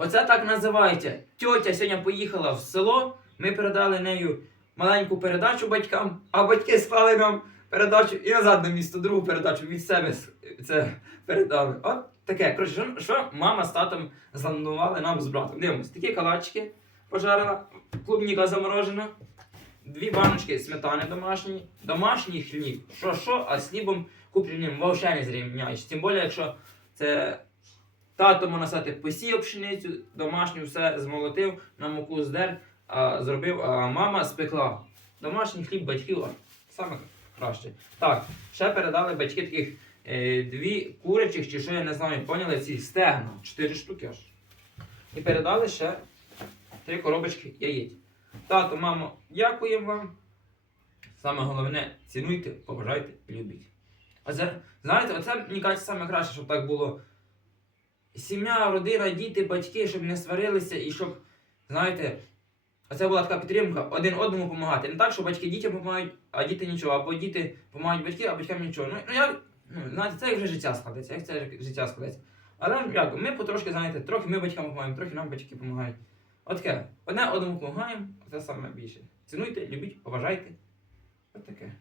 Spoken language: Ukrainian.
Оце так називається. Тьотя сьогодні поїхала в село, ми передали нею маленьку передачу батькам, а батьки склали нам передачу і назад на місто другу передачу від себе це передали. От таке. Коротше, що, мама з татом запланували нам з братом. Дивимось, такі калачики пожарила, клубніка заморожена, дві баночки сметани домашні, домашній хліб. Що що, а з хлібом купленим вовше не зрівняєш. Тим більше, якщо це тато монасати посіяв пшеницю, домашню все змолотив, на муку здер, а, зробив, а мама спекла. Домашній хліб батьків а, саме краще. Так, ще передали батьки таких е, дві курячих, чи що я не знаю, поняли ці стегна, чотири штуки аж. І передали ще три коробочки яєць. Тато, мамо, дякуємо вам. Саме головне, цінуйте, поважайте, любіть. Оце, знаєте, оце мені кажеться саме краще, щоб так було. Сім'я, родина, діти, батьки, щоб не сварилися і щоб, знаєте, оце була така підтримка, один одному допомагати. Не так, що батьки дітям допомагають, а діти нічого, або діти допомагають батькам, а батькам нічого. Ну, ну я, ну, знаєте, це як вже життя складеться, як це життя складеться. Але як, ми потрошки, знаєте, трохи ми батькам допомагаємо, трохи нам батьки допомагають. От одне одному допомагаємо, це саме більше. Цінуйте, любіть, поважайте. От таке.